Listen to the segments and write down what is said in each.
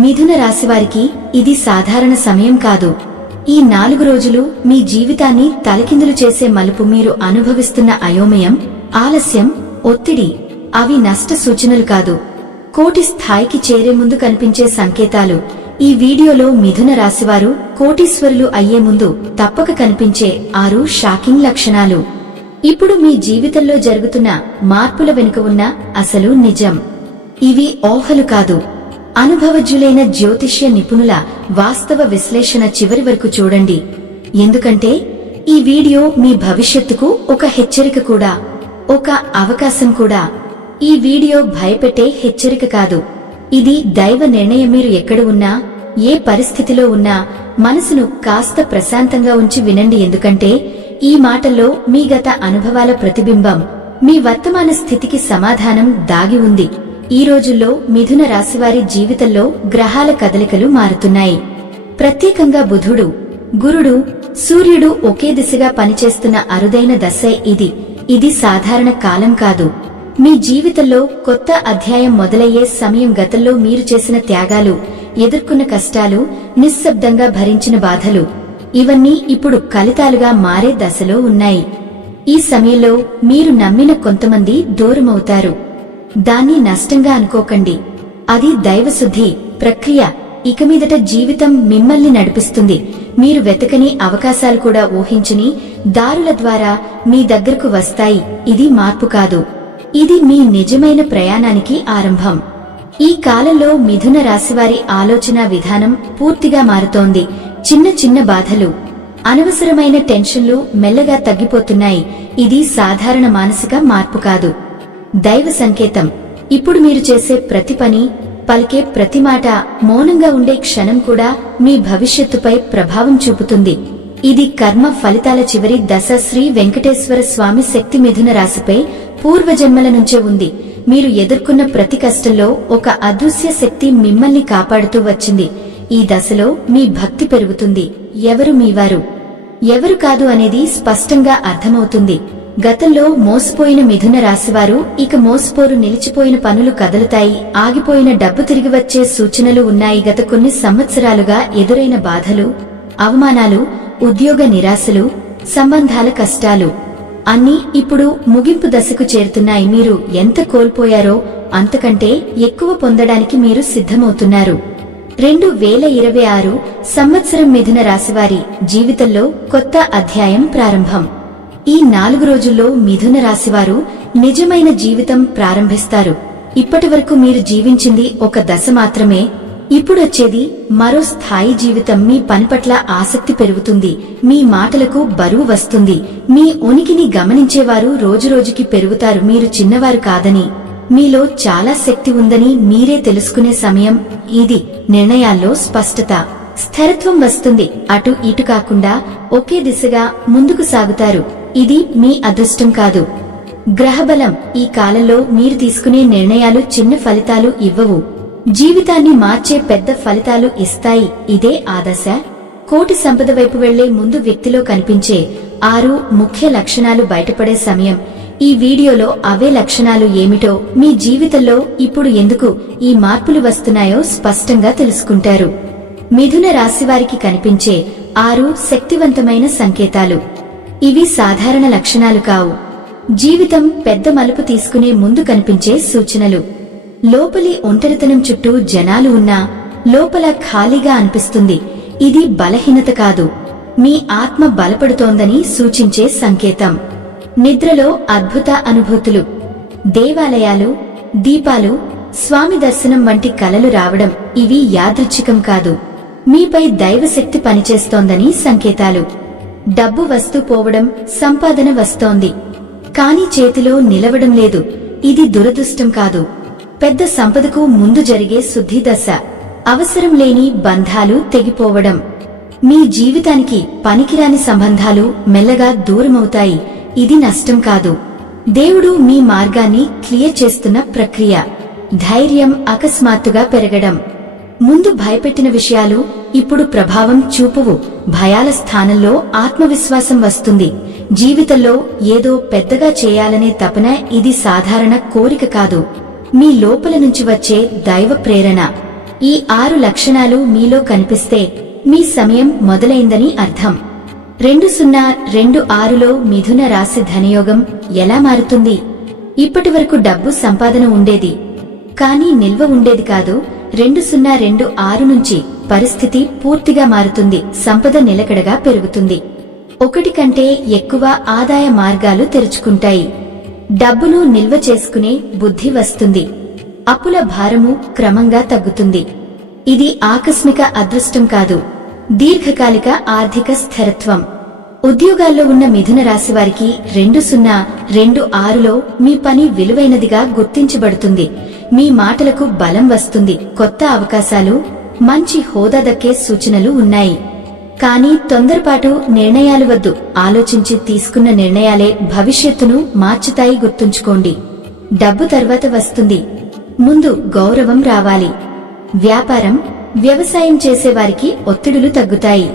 మిథున రాశివారికి ఇది సాధారణ సమయం కాదు. ఈ 4 రోజులు మీ జీవితాన్ని తలకిందులు చేసే మలుపు. మీరు అనుభవిస్తున్న అయోమయం, ఆలస్యం, ఒత్తిడి అవి నష్ట సూచనలు కాదు, కోటి స్థాయికి చేరే ముందు కనిపించే సంకేతాలు. ఈ వీడియోలో మిథున రాశివారు కోటీశ్వరులు అయ్యే ముందు తప్పక కనిపించే 6 షాకింగ్ లక్షణాలు. ఇప్పుడు మీ జీవితంలో జరుగుతున్న మార్పుల వెనుక ఉన్న అసలు నిజం. ఇవి ఊహలు కాదు, అనుభవజ్ఞులైన జ్యోతిష్య నిపుణుల వాస్తవ విశ్లేషణ. చివరి వరకు చూడండి, ఎందుకంటే ఈ వీడియో మీ భవిష్యత్తుకు ఒక హెచ్చరిక కూడా, ఒక అవకాశం కూడా. ఈ వీడియో భయపెట్టే హెచ్చరిక కాదు, ఇది దైవ నిర్ణయం. మీరు ఎక్కడ ఉన్నా, ఏ పరిస్థితిలో ఉన్నా మనసును కాస్త ప్రశాంతంగా ఉంచి వినండి, ఎందుకంటే ఈ మాటల్లో మీ గత అనుభవాల ప్రతిబింబం, మీ వర్తమాన స్థితికి సమాధానం దాగి ఉంది. ఈ రోజుల్లో మిథున రాశివారి జీవితంలో గ్రహాల కదలికలు మారుతున్నాయి. ప్రత్యేకంగా బుధుడు, గురుడు, సూర్యుడు ఒకే దిశగా పనిచేస్తున్న అరుదైన దశ ఇది. ఇది సాధారణ కాలం కాదు. మీ జీవితంలో కొత్త అధ్యాయం మొదలయ్యే సమయం. గతంలో మీరు చేసిన త్యాగాలు, ఎదుర్కొన్న కష్టాలు, నిశ్శబ్దంగా భరించిన బాధలు ఇవన్నీ ఇప్పుడు ఫలితాలుగా మారే దశలో ఉన్నాయి. ఈ సమయంలో మీరు నమ్మిన కొంతమంది దూరమవుతారు. దాన్ని నష్టంగా అనుకోకండి, అది దైవశుద్ధి ప్రక్రియ. ఇక మీదట జీవితం మిమ్మల్ని నడిపిస్తుంది. మీరు వెతకని అవకాశాలు కూడా ఊహించని దారుల ద్వారా మీ దగ్గరకు వస్తాయి. ఇది మార్పు కాదు, ఇది మీ నిజమైన ప్రయాణానికి ఆరంభం. ఈ కాలంలో మిథున రాశివారి ఆలోచన విధానం పూర్తిగా మారుతోంది. చిన్న చిన్న బాధలు, అనవసరమైన టెన్షన్లు మెల్లగా తగ్గిపోతున్నాయి. ఇది సాధారణ మానసిక మార్పు కాదు, దైవ సంకేతం. ఇప్పుడు మీరు చేసే ప్రతి పని, పలికే ప్రతి మాట, మౌనంగా ఉండే క్షణం కూడా మీ భవిష్యత్తుపై ప్రభావం చూపుతుంది. ఇది కర్మ ఫలితాల చివరి దశ. శ్రీ వెంకటేశ్వర స్వామి శక్తి మిథున రాశిపై పూర్వజన్మల నుంచే ఉంది. మీరు ఎదుర్కొన్న ప్రతి కష్టంలో ఒక అదృశ్య శక్తి మిమ్మల్ని కాపాడుతూ వచ్చింది. ఈ దశలో మీ భక్తి పెరుగుతుంది. ఎవరు మీవారు, ఎవరు కాదు అనేది స్పష్టంగా అర్థమవుతుంది. గతంలో మోసపోయిన మిథున రాశివారు ఇక మోసపోరు. నిలిచిపోయిన పనులు కదలుతాయి, ఆగిపోయిన డబ్బు తిరిగి వచ్చే సూచనలు ఉన్నాయి. గత కొన్ని సంవత్సరాలుగా ఎదురైన బాధలు, అవమానాలు, ఉద్యోగ నిరాశలు, సంబంధాల కష్టాలు అన్నీ ఇప్పుడు ముగింపు దశకు చేరుతున్నాయి. మీరు ఎంత కోల్పోయారో అంతకంటే ఎక్కువ పొందడానికి మీరు సిద్ధమవుతున్నారు. 2026 సంవత్సరం మిథున రాశివారి జీవితంలో కొత్త అధ్యాయం ప్రారంభం. ఈ 4 రోజుల్లో మిథున రాశివారు నిజమైన జీవితం ప్రారంభిస్తారు. ఇప్పటివరకు మీరు జీవించింది ఒక దశ మాత్రమే. ఇప్పుడొచ్చేది మరో స్థాయి జీవితం. మీ పని పట్ల ఆసక్తి పెరుగుతుంది, మీ మాటలకు బరువు వస్తుంది, మీ ఉనికిని గమనించేవారు రోజురోజుకి పెరుగుతారు. మీరు చిన్నవారు కాదని, మీలో చాలా శక్తి ఉందని మీరే తెలుసుకునే సమయం ఇది. నిర్ణయాల్లో స్పష్టత, స్థిరత్వం వస్తుంది. అటు ఇటు కాకుండా ఒకే దిశగా ముందుకు సాగుతారు. ఇది మీ అదృష్టం కాదు, గ్రహబలం. ఈ కాలంలో మీరు తీసుకునే నిర్ణయాలు చిన్న ఫలితాలు ఇవ్వవు, జీవితాన్ని మార్చే పెద్ద ఫలితాలు ఇస్తాయి. ఇదే ఆ దశ. కోటి సంపద వైపు వెళ్లే ముందు వ్యక్తిలో కనిపించే 6 ముఖ్య లక్షణాలు బయటపడే సమయం. ఈ వీడియోలో అవే లక్షణాలు ఏమిటో, మీ జీవితంలో ఇప్పుడు ఎందుకు ఈ మార్పులు వస్తున్నాయో స్పష్టంగా తెలుసుకుంటారు. మిథున రాశివారికి కనిపించే 6 శక్తివంతమైన సంకేతాలు. ఇవి సాధారణ లక్షణాలు కావు, జీవితం పెద్ద మలుపు తీసుకునే ముందు కనిపించే సూచనలు. లోపలి ఒంటరితనం, చుట్టూ జనాలు ఉన్నా లోపల ఖాళీగా అనిపిస్తుంది. ఇది బలహీనత కాదు, మీ ఆత్మ బలపడుతోందని సూచించే సంకేతం. నిద్రలో అద్భుత అనుభూతులు, దేవాలయాలు, దీపాలు, స్వామి దర్శనం వంటి కలలు రావడం ఇవి యాదృచ్ఛికం కాదు, మీపై దైవశక్తి పనిచేస్తోందని సంకేతాలు. డబ్బు వస్తూ పోవడం, సంపాదన వస్తోంది కానీ చేతిలో నిలవడం లేదు, ఇది దురదృష్టం కాదు, పెద్ద సంపదకు ముందు జరిగే శుద్ధి దశ. అవసరం లేని బంధాలు తెగిపోవడం, మీ జీవితానికి పనికిరాని సంబంధాలు మెల్లగా దూరమవుతాయి. ఇది నష్టం కాదు, దేవుడు మీ మార్గాన్ని క్లియర్ చేస్తున్న ప్రక్రియ. ధైర్యం అకస్మాత్తుగా పెరగడం, ముందు భయపెట్టిన విషయాలు ఇప్పుడు ప్రభావం చూపువు. భయాల స్థానంలో ఆత్మవిశ్వాసం వస్తుంది. జీవితంలో ఏదో పెద్దగా చేయాలనే తపన. ఇది సాధారణ కోరిక కాదు, మీ లోపల నుంచి వచ్చే దైవ ప్రేరణ. ఈ 6 లక్షణాలు మీలో కనిపిస్తే మీ సమయం మొదలైందని అర్థం. 2026లో మిథున రాశి ధనయోగం ఎలా మారుతుంది? ఇప్పటివరకు డబ్బు సంపాదన ఉండేది, కానీ నిల్వ ఉండేది కాదు. 2026 నుంచి పరిస్థితి పూర్తిగా మారుతుంది. సంపద నిలకడగా పెరుగుతుంది. 1 కంటే ఎక్కువ ఆదాయ మార్గాలు తెరుచుకుంటాయి. డబ్బును నిల్వ చేసుకునే బుద్ధి వస్తుంది. అప్పుల భారము క్రమంగా తగ్గుతుంది. ఇది ఆకస్మిక అదృష్టం కాదు, దీర్ఘకాలిక ఆర్థిక స్థిరత్వం. ఉద్యోగాల్లో ఉన్న మిథున రాశి వారికి 2026లో మీ పని విలువైనదిగా గుర్తించబడుతుంది. మీ మాటలకు బలం వస్తుంది. కొత్త అవకాశాలు, మంచి హోదా దక్కే సూచనలు ఉన్నాయి. కానీ తొందరపాటు నిర్ణయాలు వద్దు. ఆలోచించి తీసుకున్న నిర్ణయాలే భవిష్యత్తును మార్చుతాయి. గుర్తుంచుకోండి, డబ్బు తర్వాత వస్తుంది, ముందు గౌరవం రావాలి. వ్యాపారం, వ్యవసాయం చేసేవారికి ఒత్తిడులు తగ్గుతాయి.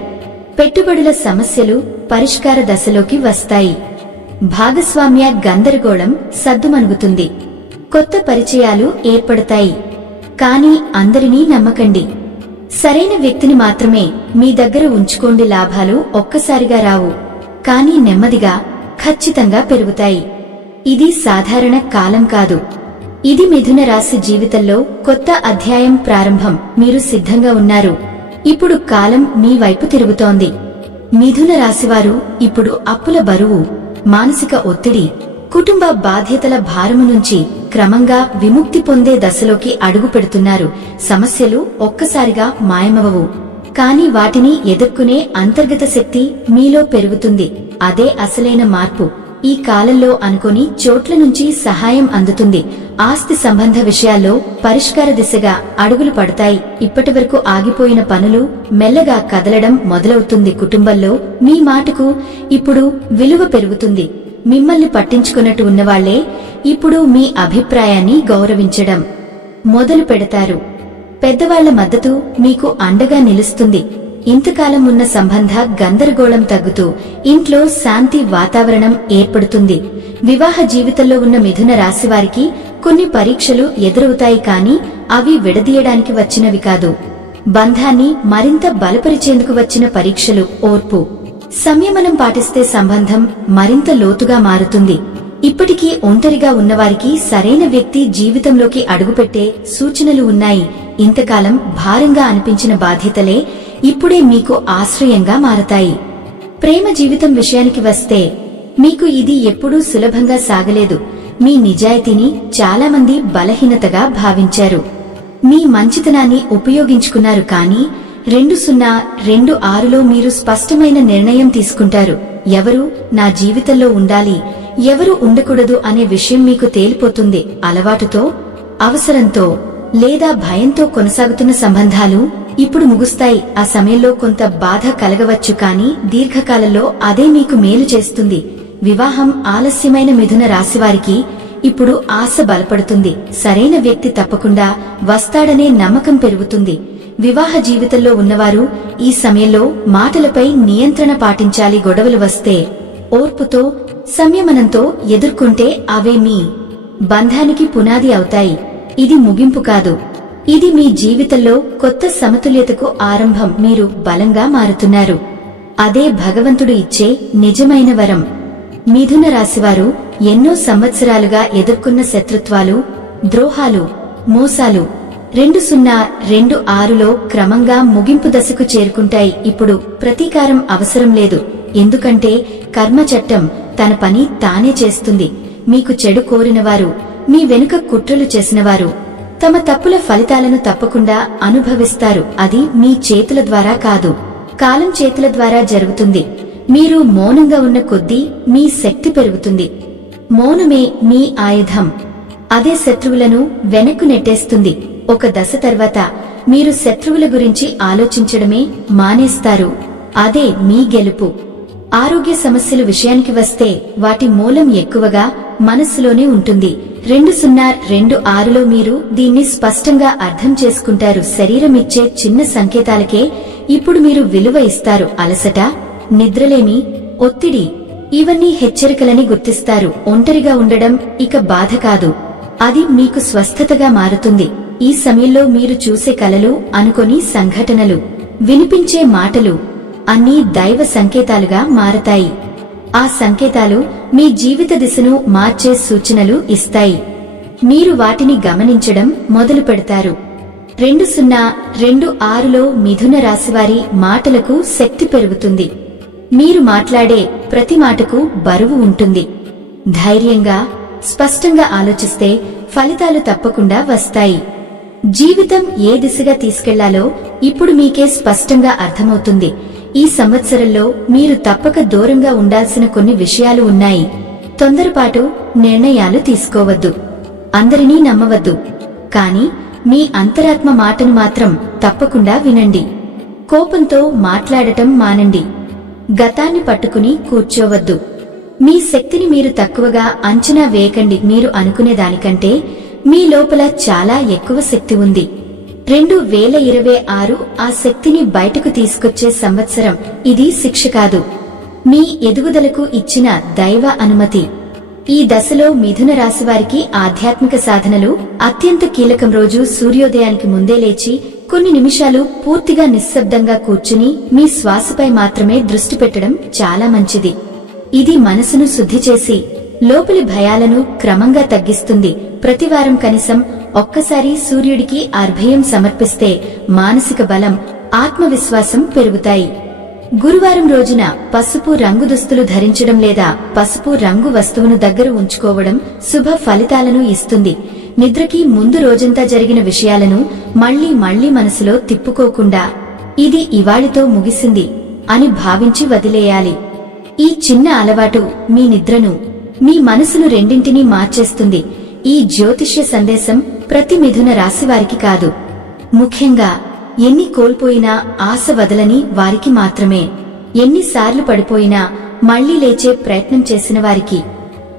పెట్టుబడుల సమస్యలు పరిష్కార దశలోకి వస్తాయి. భాగస్వామ్య గందరగోళం సద్దుమణుగుతుంది. కొత్త పరిచయాలు ఏర్పడతాయి. కానీ అందరినీ నమ్మకండి. సరైన వ్యక్తిని మాత్రమే మీ దగ్గర ఉంచుకోండి. లాభాలు ఒక్కసారిగా రావు, కానీ నెమ్మదిగా ఖచ్చితంగా పెరుగుతాయి. ఇది సాధారణ కాలం కాదు. ఇది మిథున రాశి జీవితంలో కొత్త అధ్యాయం ప్రారంభం. మీరు సిద్ధంగా ఉన్నారు. ఇప్పుడు కాలం మీ వైపు తిరుగుతోంది. మిథున రాశివారు ఇప్పుడు అప్పుల బరువు, మానసిక ఒత్తిడి, కుటుంబ బాధ్యతల భారము నుంచి క్రమంగా విముక్తి పొందే దశలోకి అడుగు పెడుతున్నారు. సమస్యలు ఒక్కసారిగా మాయమవవు, కానీ వాటిని ఎదుర్కొనే అంతర్గత శక్తి మీలో పెరుగుతుంది. అదే అసలైన మార్పు. ఈ కాలంలో అనుకోని చోట్ల నుంచి సహాయం అందుతుంది. ఆస్తి సంబంధ విషయాల్లో పరిష్కార దిశగా అడుగులు పడతాయి. ఇప్పటివరకు ఆగిపోయిన పనులు మెల్లగా కదలడం మొదలవుతుంది. కుటుంబంలో మీ మాటకు ఇప్పుడు విలువ పెరుగుతుంది. మిమ్మల్ని పట్టించుకున్నట్టు ఉన్నవాళ్లే ఇప్పుడు మీ అభిప్రాయాన్ని గౌరవించడం మొదలు పెడతారు. పెద్దవాళ్ల మద్దతు మీకు అండగా నిలుస్తుంది. ఇంతకాలం ఉన్న సంబంధ గందరగోళం తగ్గుతూ ఇంట్లో శాంతి వాతావరణం ఏర్పడుతుంది. వివాహ జీవితంలో ఉన్న మిథున రాశివారికి కొన్ని పరీక్షలు ఎదురవుతాయి, కానీ అవి విడదీయడానికి వచ్చినవి కాదు. బంధాన్ని మరింత బలపరిచేందుకు వచ్చిన పరీక్షలు. ఓర్పు, సంయమనం పాటిస్తే సంబంధం మరింత లోతుగా మారుతుంది. ఇప్పటికీ ఒంటరిగా ఉన్నవారికి సరైన వ్యక్తి జీవితంలోకి అడుగుపెట్టే సూచనలు ఉన్నాయి. ఇంతకాలం భారంగా అనిపించిన బాధ్యతలే ఇప్పుడే మీకు ఆశ్రయంగా మారతాయి. ప్రేమ జీవితం విషయానికి వస్తే మీకు ఇది ఎప్పుడూ సులభంగా సాగలేదు. మీ నిజాయితీని చాలామంది బలహీనతగా భావించారు. మీ మంచితనాన్ని ఉపయోగించుకున్నారు. కానీ 2026లో మీరు స్పష్టమైన నిర్ణయం తీసుకుంటారు. ఎవరు నా జీవితంలో ఉండాలి, ఎవరు ఉండకూడదు అనే విషయం మీకు తేలిపోతుంది. అలవాటుతో, అవసరంతో లేదా భయంతో కొనసాగుతున్న సంబంధాలు ఇప్పుడు ముగుస్తాయి. ఆ సమయంలో కొంత బాధ కలగవచ్చు, కానీ దీర్ఘకాలంలో అదే మీకు మేలు చేస్తుంది. వివాహం ఆలస్యమైన మిథున రాశివారికి ఇప్పుడు ఆశ బలపడుతుంది. సరైన వ్యక్తి తప్పకుండా వస్తాడనే నమ్మకం పెరుగుతుంది. వివాహ జీవితంలో ఉన్నవారు ఈ సమయంలో మాటలపై నియంత్రణ పాటించాలి. గొడవలు వస్తే ఓర్పుతో, సంయమనంతో ఎదుర్కొంటే అవే మీ బంధానికి పునాది అవుతాయి. ఇది ముగింపు కాదు, ఇది మీ జీవితంలో కొత్త సమతుల్యతకు ఆరంభం. మీరు బలంగా మారుతున్నారు. అదే భగవంతుడు ఇచ్చే నిజమైన వరం. మిథున రాశివారు ఎన్నో సంవత్సరాలుగా ఎదుర్కొన్న శత్రుత్వాలు, ద్రోహాలు, మోసాలు 2026లో క్రమంగా ముగింపు దశకు చేరుకుంటాయి. ఇప్పుడు ప్రతీకారం అవసరం లేదు, ఎందుకంటే కర్మ చట్టం తన పని తానే చేస్తుంది. మీకు చెడు కోరినవారు, మీ వెనుక కుట్రలు చేసినవారు తమ తప్పుల ఫలితాలను తప్పకుండా అనుభవిస్తారు. అది మీ చేతుల ద్వారా కాదు, కాలం చేతుల ద్వారా జరుగుతుంది. మీరు మౌనంగా ఉన్న కొద్దీ మీ శక్తి పెరుగుతుంది. మౌనమే మీ ఆయుధం. అదే శత్రువులను వెనక్కు నెట్టేస్తుంది. ఒక దశ తర్వాత మీరు శత్రువుల గురించి ఆలోచించడమే మానేస్తారు. అదే మీ గెలుపు. ఆరోగ్య సమస్యల విషయానికి వస్తే వాటి మూలం ఎక్కువగా మనస్సులోనే ఉంటుంది. 2026లో మీరు దీన్ని స్పష్టంగా అర్థం చేసుకుంటారు. శరీరం ఇచ్చే చిన్న సంకేతాలకే ఇప్పుడు మీరు విలువ ఇస్తారు. అలసట, నిద్రలేమి, ఒత్తిడి ఇవన్నీ హెచ్చరికలని గుర్తిస్తారు. ఒంటరిగా ఉండడం ఇక బాధ కాదు, అది మీకు స్వస్థతగా మారుతుంది. ఈ సమయంలో మీరు చూసే కలలు, అనుకోని సంఘటనలు, వినిపించే మాటలు అన్నీ దైవ సంకేతాలుగా మారతాయి. ఆ సంకేతాలు మీ జీవిత దిశను మార్చే సూచనలు ఇస్తాయి. మీరు వాటిని గమనించడం మొదలు పెడతారు. 2026లో మిథున రాశివారి మాటలకు శక్తి పెరుగుతుంది. మీరు మాట్లాడే ప్రతి మాటకు బరువు ఉంటుంది. ధైర్యంగా, స్పష్టంగా ఆలోచిస్తే ఫలితాలు తప్పకుండా వస్తాయి. జీవితం ఏ దిశగా తీసుకెళ్లాలో ఇప్పుడు మీకే స్పష్టంగా అర్థమవుతుంది. ఈ సంవత్సరంలో మీరు తప్పక దూరంగా ఉండాల్సిన కొన్ని విషయాలు ఉన్నాయి. తొందరపాటు నిర్ణయాలు తీసుకోవద్దు. అందరినీ నమ్మవద్దు. కాని మీ అంతరాత్మ మాటను మాత్రం తప్పకుండా వినండి. కోపంతో మాట్లాడటం మానండి. గతాన్ని పట్టుకుని కూర్చోవద్దు. మీ శక్తిని మీరు తక్కువగా అంచనా వేయకండి. మీరు అనుకునేదానికంటే మీ లోపల చాలా ఎక్కువ శక్తి ఉంది. 2026 ఆ శక్తిని బయటకు తీసుకొచ్చే సంవత్సరం. ఇది శిక్ష కాదు, మీ ఎదుగుదలకు ఇచ్చిన దైవ అనుమతి. ఈ దశలో మిథున రాశివారికి ఆధ్యాత్మిక సాధనలు అత్యంత కీలకం. రోజు సూర్యోదయానికి ముందే లేచి కొన్ని నిమిషాలు పూర్తిగా నిశ్శబ్దంగా కూర్చుని మీ శ్వాసపై మాత్రమే దృష్టి పెట్టడం చాలా మంచిది. ఇది మనసును శుద్ధి చేసి లోపలి భయాలను క్రమంగా తగ్గిస్తుంది. ప్రతివారం కనీసం ఒక్కసారి సూర్యుడికి అర్ఘ్యం సమర్పిస్తే మానసిక బలం, ఆత్మవిశ్వాసం పెరుగుతాయి. గురువారం రోజున పసుపు రంగు దుస్తులు ధరించడం లేదా పసుపు రంగు వస్తువును దగ్గర ఉంచుకోవడం శుభ ఫలితాలను ఇస్తుంది. నిద్రకి ముందు రోజంతా జరిగిన విషయాలను మళ్లీ మనసులో తిప్పుకోకుండా ఇది ఇవాళితో ముగిసింది అని భావించి వదిలేయాలి. ఈ చిన్న అలవాటు మీ నిద్రను, మీ మనసును రెండింటినీ మార్చేస్తుంది. ఈ జ్యోతిష్య సందేశం ప్రతి మిథున రాశివారికి కాదు, ముఖ్యంగా ఎన్ని కోల్పోయినా ఆశ వదలని వారికి మాత్రమే. ఎన్నిసార్లు పడిపోయినా మళ్లీ లేచే ప్రయత్నం చేసిన వారికి.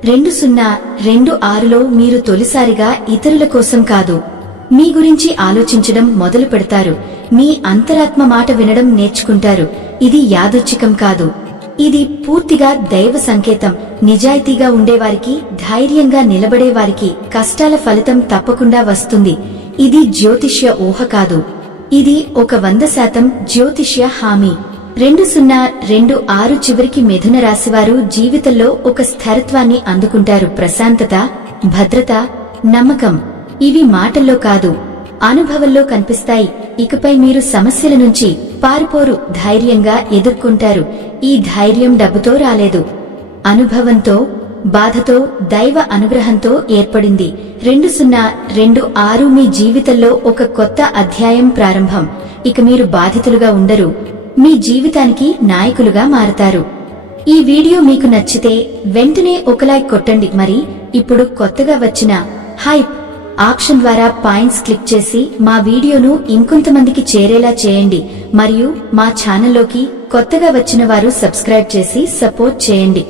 2026లో మీరు తొలిసారిగా ఇతరుల కోసం కాదు, మీ గురించి ఆలోచించడం మొదలు పెడతారు. మీ అంతరాత్మ మాట వినడం నేర్చుకుంటారు. ఇది యాదృచ్ఛికం కాదు, ఇది పూర్తిగా దైవ సంకేతం. నిజాయితీగా ఉండేవారికి, ధైర్యంగా నిలబడేవారికి కష్టాల ఫలితం తప్పకుండా వస్తుంది. ఇది జ్యోతిష్య ఊహ కాదు, ఇది ఒక 100% జ్యోతిష్య హామీ. 2026 చివరికి మిథున రాశివారు జీవితంలో ఒక స్థిరత్వాన్ని అందుకుంటారు. ప్రశాంతత, భద్రత, నమ్మకం ఇవి మాటల్లో కాదు, అనుభవంలో కనిపిస్తాయి. ఇకపై మీరు సమస్యల నుంచి పారిపోరు, ధైర్యంగా ఎదుర్కొంటారు. ఈ ధైర్యం డబ్బుతో రాలేదు, అనుభవంతో, బాధతో, దైవ అనుగ్రహంతో ఏర్పడింది. 2026 మీ జీవితంలో ఒక కొత్త అధ్యాయం ప్రారంభం. ఇక మీరు బాధితులుగా ఉండరు, మీ జీవితానికి నాయకులుగా మారతారు. ఈ వీడియో మీకు నచ్చితే వెంటనే ఒక లైక్ కొట్టండి. మరి ఇప్పుడు కొత్తగా వచ్చిన హైప్ ఆప్షన్ ద్వారా పాయింట్స్ క్లిక్ చేసి మా వీడియోను ఇంకొంతమందికి చేరేలా చేయండి. మరియు మా ఛానల్లోకి కొత్తగా వచ్చిన వారు సబ్స్క్రైబ్ చేసి సపోర్ట్ చేయండి.